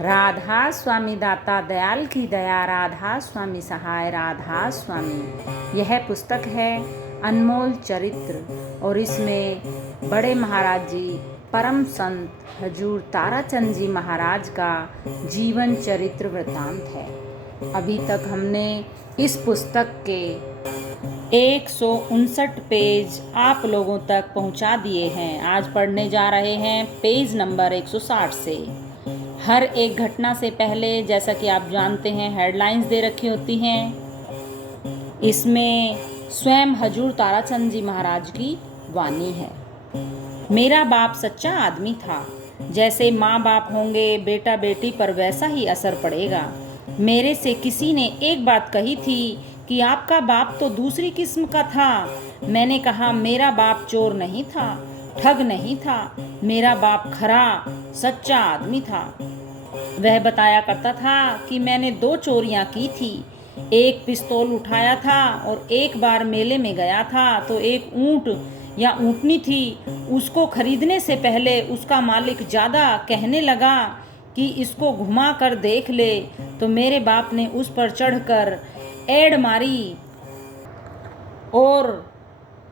राधा स्वामी दाता दयाल की दया, राधा स्वामी सहाय, राधा स्वामी। यह पुस्तक है अनमोल चरित्र और इसमें बड़े महाराज जी परम संत हजूर ताराचंद जी महाराज का जीवन चरित्र वृत्तांत है। अभी तक हमने इस पुस्तक के 159 पेज आप लोगों तक पहुंचा दिए हैं। आज पढ़ने जा रहे हैं पेज नंबर 160 से। हर एक घटना से पहले जैसा कि आप जानते हैं हेडलाइंस दे रखी होती हैं। इसमें स्वयं हजूर ताराचंद जी महाराज की वाणी है। मेरा बाप सच्चा आदमी था। जैसे माँ बाप होंगे बेटा बेटी पर वैसा ही असर पड़ेगा। मेरे से किसी ने एक बात कही थी कि आपका बाप तो दूसरी किस्म का था। मैंने कहा मेरा बाप चोर नहीं था, ठग नहीं था, मेरा बाप खरा सच्चा आदमी था। वह बताया करता था कि मैंने 2 चोरियां की थी। एक पिस्तौल उठाया था और एक बार मेले में गया था तो एक ऊंट या ऊंटनी थी। उसको खरीदने से पहले उसका मालिक ज़्यादा कहने लगा कि इसको घुमा कर देख ले, तो मेरे बाप ने उस पर चढ़कर एड़ मारी और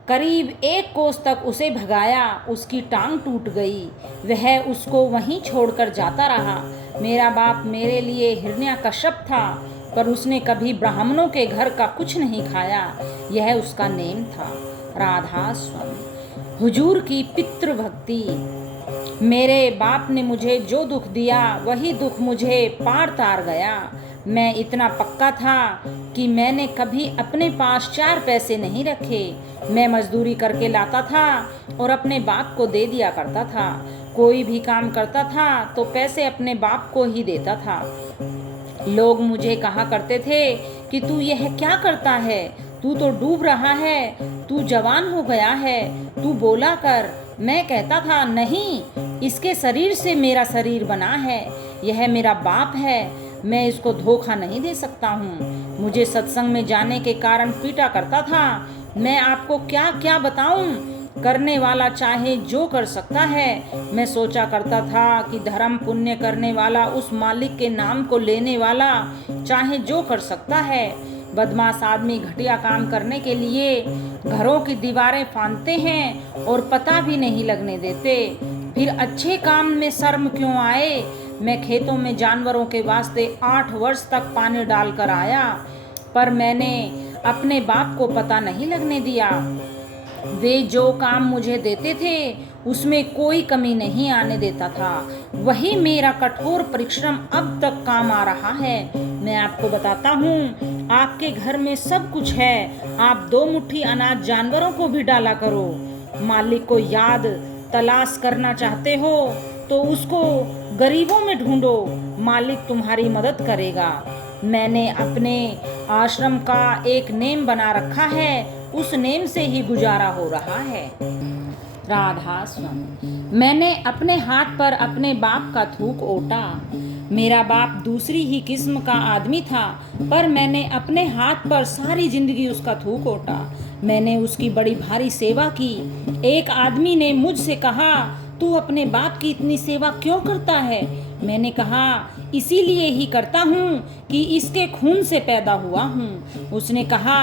करीब 1 कोस तक उसे भगाया। उसकी टांग टूट गई। वह उसको वहीं छोड़कर जाता रहा। मेरा बाप मेरे लिए हिरण्यकश्यप था, पर उसने कभी ब्राह्मणों के घर का कुछ नहीं खाया। यह उसका नेम था। राधा स्वामी। हुजूर की पितृभक्ति। मेरे बाप ने मुझे जो दुख दिया वही दुख मुझे पार तार गया। मैं इतना पक्का था कि मैंने कभी अपने पास 4 पैसे नहीं रखे। मैं मजदूरी करके लाता था और अपने बाप को दे दिया करता था। कोई भी काम करता था तो पैसे अपने बाप को ही देता था। लोग मुझे कहा करते थे कि तू यह क्या करता है, तू तो डूब रहा है, तू जवान हो गया है, तू बोला कर। मैं कहता था नहीं, इसके शरीर से मेरा शरीर बना है, यह मेरा बाप है, मैं इसको धोखा नहीं दे सकता हूँ। मुझे सत्संग में जाने के कारण पीटा करता था। मैं आपको क्या क्या बताऊं, करने वाला चाहे जो कर सकता है। मैं सोचा करता था कि धर्म पुण्य करने वाला उस मालिक के नाम को लेने वाला चाहे जो कर सकता है। बदमाश आदमी घटिया काम करने के लिए घरों की दीवारें फांदते हैं और पता भी नहीं लगने देते। फिर अच्छे काम में शर्म क्यों आए। मैं खेतों में जानवरों के वास्ते 8 वर्ष तक पानी डालकर आया, पर मैंने अपने बाप को पता नहीं लगने दिया। वे जो काम मुझे देते थे उसमें कोई कमी नहीं आने देता था। वही मेरा कठोर परिश्रम अब तक काम आ रहा है। मैं आपको बताता हूँ, आपके घर में सब कुछ है। आप 2 मुट्ठी अनाज जानवरों को भी डाला करो। मालिक को याद तलाश करना चाहते हो तो उसको गरीबों में ढूंढो, मालिक तुम्हारी मदद करेगा। मैंने अपने आश्रम का एक नेम बना रखा है, उस नेम से ही गुजारा हो रहा है। राधा स्वामी। मैंने अपने हाथ पर अपने बाप का थूक ओटा। मेरा बाप दूसरी ही किस्म का आदमी था, पर मैंने अपने हाथ पर सारी जिंदगी उसका थूक ओटा। मैंने उसकी बड़ी भारी सेवा की। एक आदमी ने मुझसे कहा, तू अपने बाप की इतनी सेवा क्यों करता है? मैंने कहा, इसीलिए ही करता हूँ कि इसके खून से पैदा हुआ हूँ। उसने कहा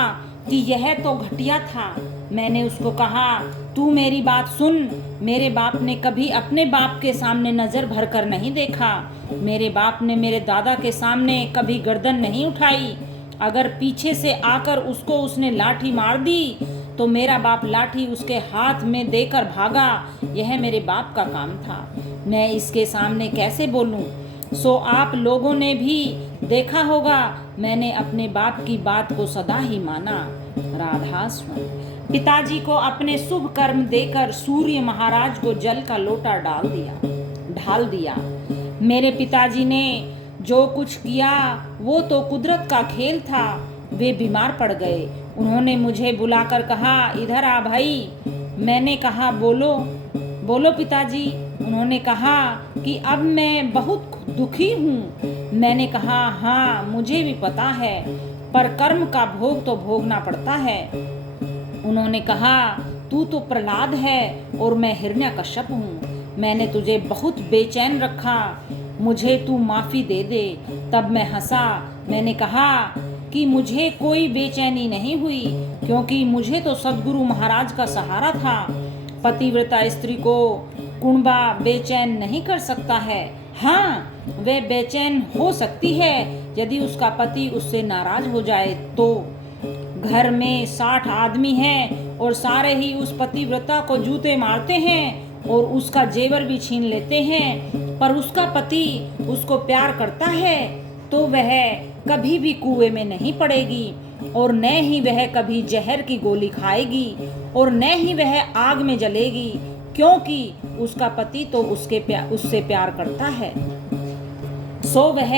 कि यह तो घटिया था। मैंने उसको कहा, तू मेरी बात सुन। मेरे बाप ने कभी अपने बाप के सामने नज़र भर कर नहीं देखा। मेरे बाप ने मेरे दादा के सामने कभी गर्दन नहीं उठाई। अगर पीछे से आकर उसको उसने लाठी मार दी तो मेरा बाप लाठी उसके हाथ में देकर भागा। यह मेरे बाप का काम था। मैं इसके सामने कैसे बोलूं? सो आप लोगों ने भी देखा होगा, मैंने अपने बाप की बात को सदा ही माना। राधा स्वामी। पिताजी को अपने शुभ कर्म देकर सूर्य महाराज को जल का लोटा ढाल दिया। मेरे पिताजी ने जो कुछ किया वो तो कुदरत का खेल था। वे बीमार पड़ गए। उन्होंने मुझे बुलाकर कहा, इधर आ भाई। मैंने कहा, बोलो बोलो पिताजी। उन्होंने कहा कि अब मैं बहुत दुखी हूँ। मैंने कहा, हाँ मुझे भी पता है, पर कर्म का भोग तो भोगना पड़ता है। उन्होंने कहा, तू तो प्रहलाद है और मैं हिरण्यकश्यप हूँ। मैंने तुझे बहुत बेचैन रखा। मुझे तू माफ़ी दे दे। तब मैं हंसा। मैंने कहा कि मुझे कोई बेचैनी नहीं हुई, क्योंकि मुझे तो सद्गुरु महाराज का सहारा था। पतिव्रता स्त्री को कुणबा बेचैन नहीं कर सकता है। हाँ, वह बेचैन हो सकती है यदि उसका पति उससे नाराज हो जाए तो। घर में 60 आदमी हैं और सारे ही उस पतिव्रता को जूते मारते हैं और उसका जेवर भी छीन लेते हैं, पर उसका पति उसको प्यार करता है तो वह कभी भी कुएं में नहीं पड़ेगी, और न ही वह कभी जहर की गोली खाएगी, और न ही वह आग में जलेगी, क्योंकि उसका पति तो उससे प्यार करता है। सो वह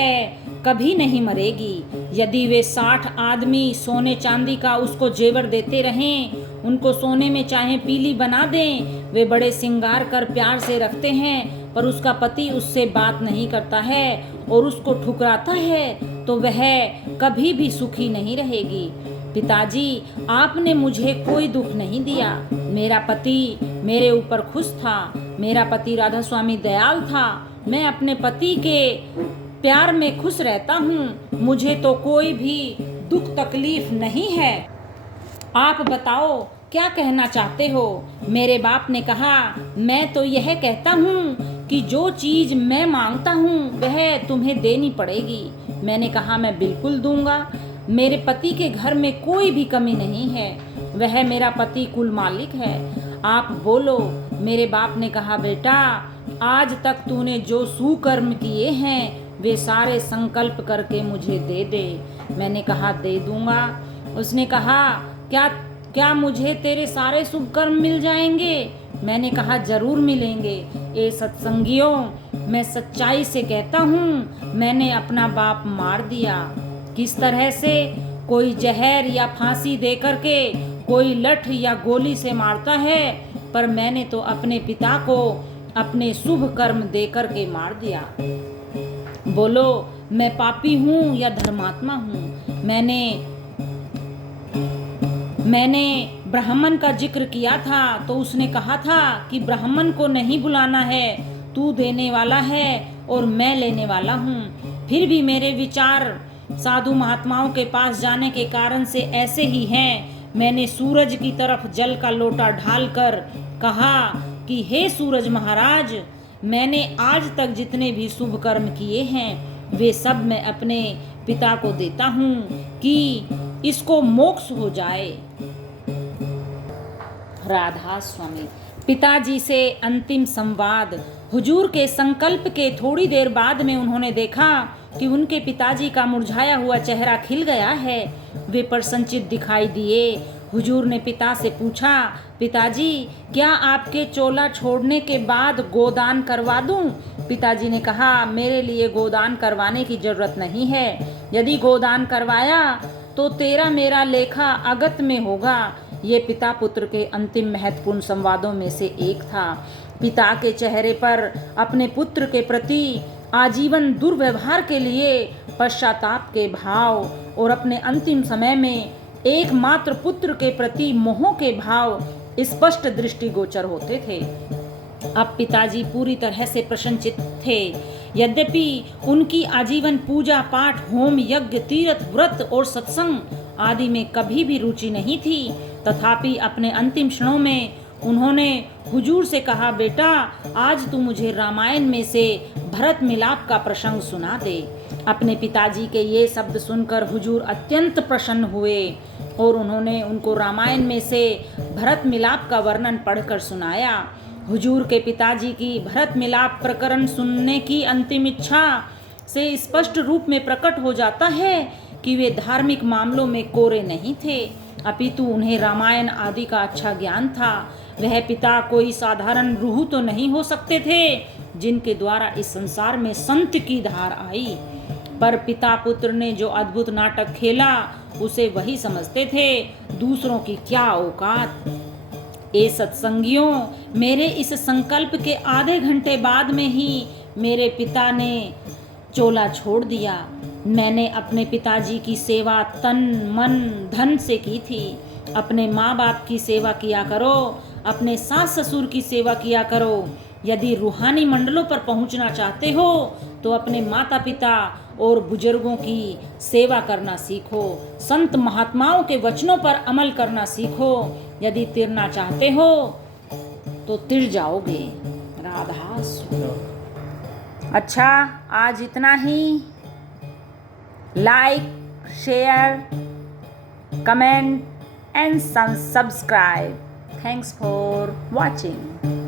कभी नहीं मरेगी। यदि वे 60 आदमी सोने चांदी का उसको जेवर देते रहें, उनको सोने में चाहे पीली बना दें, वे बड़े श्रृंगार कर प्यार से रखते हैं, पर उसका पति उससे बात नहीं करता है और उसको ठुकराता है, तो वह कभी भी सुखी नहीं रहेगी। पिताजी, आपने मुझे कोई दुख नहीं दिया। मेरा पति मेरे ऊपर खुश था। मेरा पति राधा स्वामी दयाल था। मैं अपने पति के प्यार में खुश रहता हूँ। मुझे तो कोई भी दुख तकलीफ नहीं है। आप बताओ क्या कहना चाहते हो? मेरे बाप ने कहा, मैं तो यह कहता हूँ कि जो चीज़ मैं मांगता हूँ वह तुम्हें देनी पड़ेगी। मैंने कहा, मैं बिल्कुल दूंगा। मेरे पति के घर में कोई भी कमी नहीं है। वह मेरा पति कुल मालिक है। आप बोलो। मेरे बाप ने कहा, बेटा, आज तक तूने जो सुकर्म किए हैं वे सारे संकल्प करके मुझे दे दे। मैंने कहा, दे दूंगा। उसने कहा, क्या मुझे तेरे सारे शुभ कर्म मिल जाएंगे? मैंने कहा, जरूर मिलेंगे। ए सत्संगियों, मैं सच्चाई से कहता हूँ, मैंने अपना बाप मार दिया। किस तरह से? कोई जहर या फांसी दे करके, कोई लठ या गोली से मारता है, पर मैंने तो अपने पिता को अपने शुभ कर्म दे करके मार दिया। बोलो, मैं पापी हूँ या धर्मात्मा हूँ? मैंने ब्राह्मण का जिक्र किया था तो उसने कहा था कि ब्राह्मण को नहीं बुलाना है, तू देने वाला है और मैं लेने वाला हूँ। फिर भी मेरे विचार साधु महात्माओं के पास जाने के कारण से ऐसे ही हैं। मैंने सूरज की तरफ जल का लोटा ढालकर कहा कि हे सूरज महाराज, मैंने आज तक जितने भी शुभ कर्म किए हैं वे सब मैं अपने पिता को देता हूँ कि इसको मोक्ष हो जाए। राधा स्वामी। पिताजी से अंतिम संवाद। हुजूर के संकल्प के थोड़ी देर बाद में उन्होंने देखा कि उनके पिताजी का मुरझाया हुआ चेहरा खिल गया है। वे प्रसन्नचित दिखाई दिए। हुजूर ने पिता से पूछा, पिताजी, क्या आपके चोला छोड़ने के बाद गोदान करवा दूं? पिताजी ने कहा, मेरे लिए गोदान करवाने की जरूरत नहीं है। यदि गोदान करवाया तो तेरा मेरा लेखा अगत में होगा। ये पिता पुत्र के अंतिम महत्वपूर्ण संवादों में से एक था। पिता के चेहरे पर अपने पुत्र के प्रति आजीवन दुर्व्यवहार के लिए पश्चाताप के भाव और अपने अंतिम समय में एकमात्र पुत्र के प्रति मोह के भाव स्पष्ट दृष्टिगोचर होते थे। अब पिताजी पूरी तरह से प्रसन्नचित थे। यद्यपि उनकी आजीवन पूजा पाठ, होम यज्ञ, तीर्थ व्रत और सत्संग आदि में कभी भी रुचि नहीं थी, तथापि अपने अंतिम क्षणों में उन्होंने हुजूर से कहा, बेटा, आज तू मुझे रामायण में से भरत मिलाप का प्रसंग सुना दे। अपने पिताजी के ये शब्द सुनकर हुजूर अत्यंत प्रसन्न हुए और उन्होंने उनको रामायण में से भरत मिलाप का वर्णन पढ़कर सुनाया। हुजूर के पिताजी की भरत मिलाप प्रकरण सुनने की अंतिम इच्छा से स्पष्ट रूप में प्रकट हो जाता है कि वे धार्मिक मामलों में कोरे नहीं थे, अपितु उन्हें रामायण आदि का अच्छा ज्ञान था। वह पिता कोई साधारण रूह तो नहीं हो सकते थे जिनके द्वारा इस संसार में संत की धार आई, पर पिता पुत्र ने जो अद्भुत नाटक खेला उसे वही समझते थे, दूसरों की क्या औकात। ए सत्संगियों, मेरे इस संकल्प के आधे घंटे बाद में ही मेरे पिता ने चोला छोड़ दिया। मैंने अपने पिताजी की सेवा तन मन धन से की थी। अपने माँ बाप की सेवा किया करो, अपने सास ससुर की सेवा किया करो, यदि रूहानी मंडलों पर पहुंचना चाहते हो तो अपने माता पिता और बुजुर्गों की सेवा करना सीखो, संत महात्माओं के वचनों पर अमल करना सीखो। यदि तिरना चाहते हो तो तिर जाओगे। राधा स्वामी। अच्छा, आज इतना ही। Like, share, comment and subscribe. Thanks for watching.